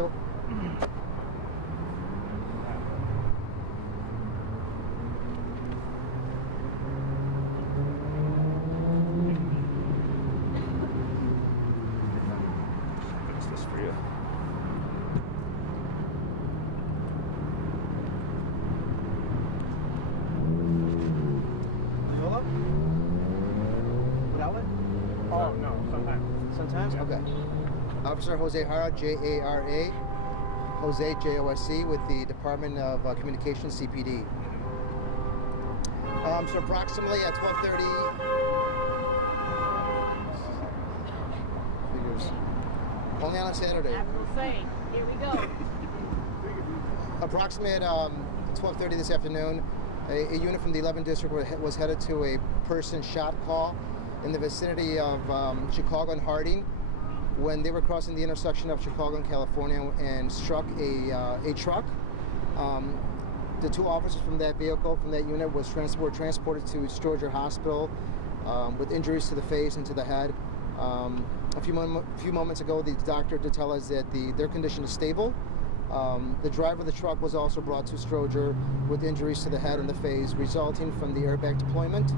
So, Fix this for you. Loyola? Without it? Oh no, sometimes. Sometimes? Yeah. Okay. Officer Jose Jara, Jara, Jose, JOSC, with the Department of Communications, CPD. So approximately at 12:30. Figures. Only on a Saturday. I will say, here we go. Approximately at 12:30 this afternoon, a unit from the 11th District was headed to a person shot call in the vicinity of Chicago and Harding when they were crossing the intersection of Chicago and California and struck a truck. The two officers from that vehicle, from that unit, were transported to Georgia Hospital with injuries to the face and to the head. A few moments ago, the doctor did tell us that their condition is stable. The driver of the truck was also brought to Stroger with injuries to the head and the face resulting from the airbag deployment.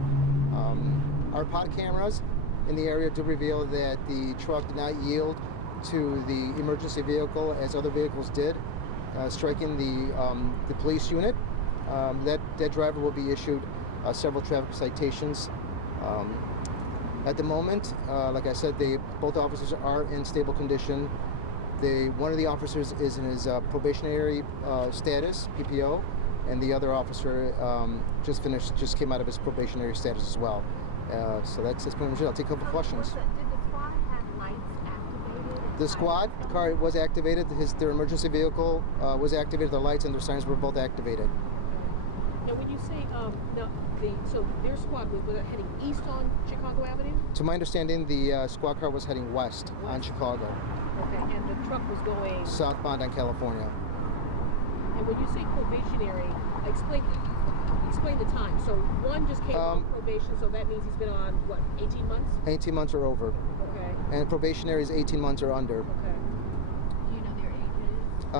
Our pod cameras in the area do reveal that the truck did not yield to the emergency vehicle as other vehicles did, striking the police unit. That driver will be issued several traffic citations. At the moment, like I said, both officers are in stable condition. One of the officers is in his probationary status, PPO, and the other officer just came out of his probationary status as well. So that's pretty much it. I'll take a couple questions. Did the squad have lights activated? The squad car was activated. Their emergency vehicle was activated. Their lights and their sirens were both activated. Now, when you say so their squad was heading east on Chicago Avenue. To my understanding, the squad car was heading west on Chicago, Okay, and the truck was going southbound on California. And when you say probationary, explain the time. So one just came on probation, so that means he's been on what, 18 months? 18 months or over. Okay. And probationary is 18 months or under. Okay. Do you know their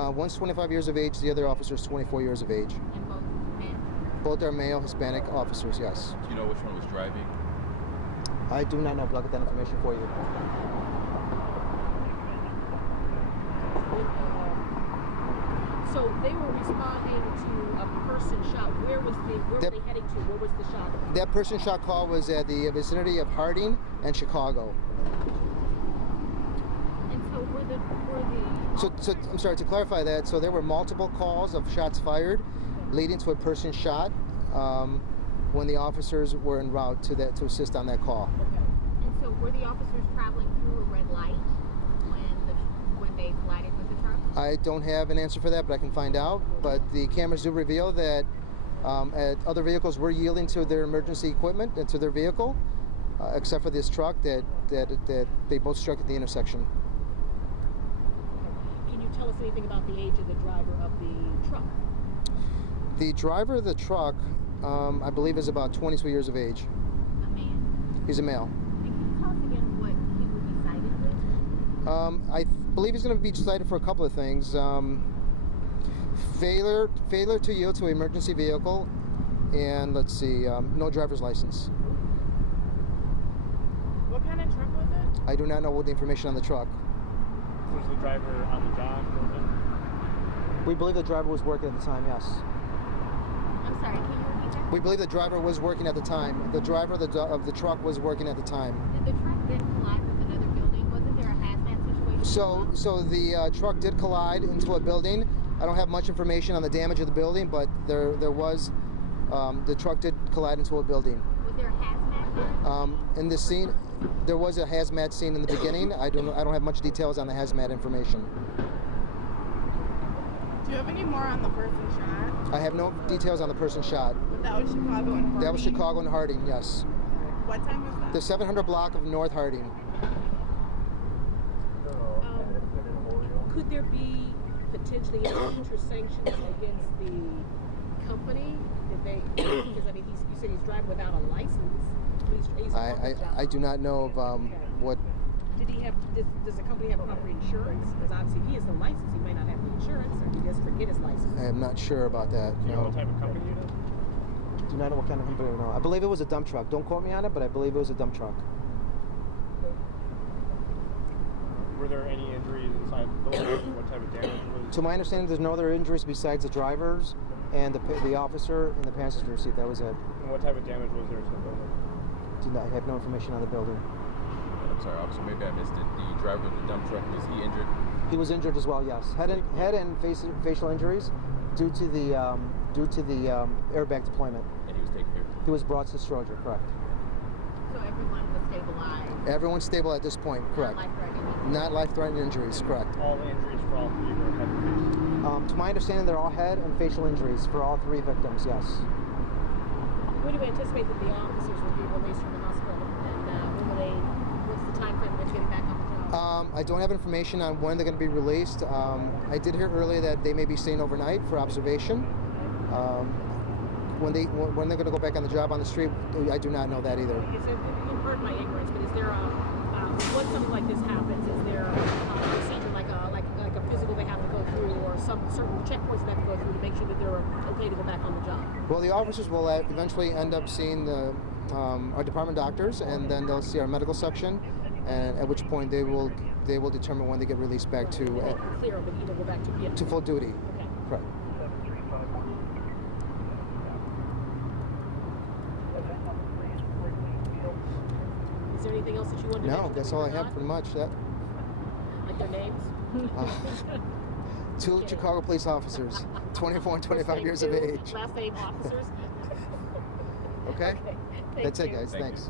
ages? One's 25 years of age, the other officer is 24 years of age. And both men? Both are male Hispanic officers, yes. Do you know which one was driving? I do not know, but I'll get that information for you. So they were responding to a person shot. Where were they heading to? Where was the shot? That person shot call was at the vicinity of Harding and Chicago. And so were the So I'm sorry, to clarify that, so there were multiple calls of shots fired leading to a person shot when the officers were en route to assist on that call. And so were the officers traveling through a red light when they collided with the truck? I don't have an answer for that, but I can find out. But the cameras do reveal that other vehicles were yielding to their emergency equipment and to their vehicle, except for this truck that they both struck at the intersection. Can you tell us anything about the age of the driver of the truck? The driver of the truck, I believe, is about 22 years of age. A man. He's a male. And can you tell us again what he would be cited with? I believe he's going to be cited for a couple of things. Failure to yield to an emergency vehicle, and let's see, no driver's license. What kind of truck was it? I do not know what the information on the truck. Was the driver on the job working? We believe the driver was working at the time, yes. I'm sorry, can you repeat that? We believe the driver was working at the time. The driver of the truck was working at the time. Did the truck then collide with another building? Wasn't there a hazmat situation? So the truck did collide into a building. I don't have much information on the damage of the building, but there was the truck did collide into a building. Was there a hazmat? In this scene, there was a hazmat scene in the beginning. I don't have much details on the hazmat information. Do you have any more on the person shot? I have no details on the person shot. That was Chicago and Harding? That was Chicago and Harding, yes. What time was that? The 700 block of North Harding. Could there be potentially any future sanctions against the company? Because I mean, you said he's driving without a license. He's on the job. I do not know of what did he have? Does the company have proper insurance? Because obviously, if he has no license, he may not have the insurance, or he just forget his license. I am not sure about that. Do you know No. what type of company it is? Do not know what kind of company. No, I believe it was a dump truck. Don't quote me on it, but I believe it was a dump truck. Were there any injuries inside the building? What type of damage was? To my understanding, there's no other injuries besides the drivers and the officer in the passenger seat. That was it. And what type of damage was there to the building? I have no information on the building. I'm sorry, officer, maybe I missed it. The driver of the dump truck, was he injured? He was injured as well. Yes, head and facial injuries due to the airbag deployment. And he was taken here. He was brought to Stroger, correct. So everyone was stabilized. Everyone's stable at this point, correct. Life-threatening. Not life-threatening injuries, correct. All the injuries for all three were head and face. To my understanding, they're all head and facial injuries for all three victims, yes. When do you anticipate that the officers will be released from the hospital? And what's the time frame they're getting back on the job? I don't have information on when they're going to be released. I did hear earlier that they may be staying overnight for observation. When they're going to go back on the job on the street, I do not know that either. Is there, you've heard my ignorance, but is there when something like this happens, is there a procedure like a physical they have to go through, or some certain checkpoints they have to go through to make sure that they're okay to go back on the job? Well, the officers will eventually end up seeing our department doctors, and then they'll see our medical section, and at which point they will determine when they get released back to Clear, but either go back to to full duty. Okay. Correct. Is there anything else that you want to No, mention? that's all I have pretty much. That Like their names? two Chicago police officers, 24 and 25 First years name of two, age. Last name officers. Okay? Okay. That's it, you. guys. Thank you. Thanks.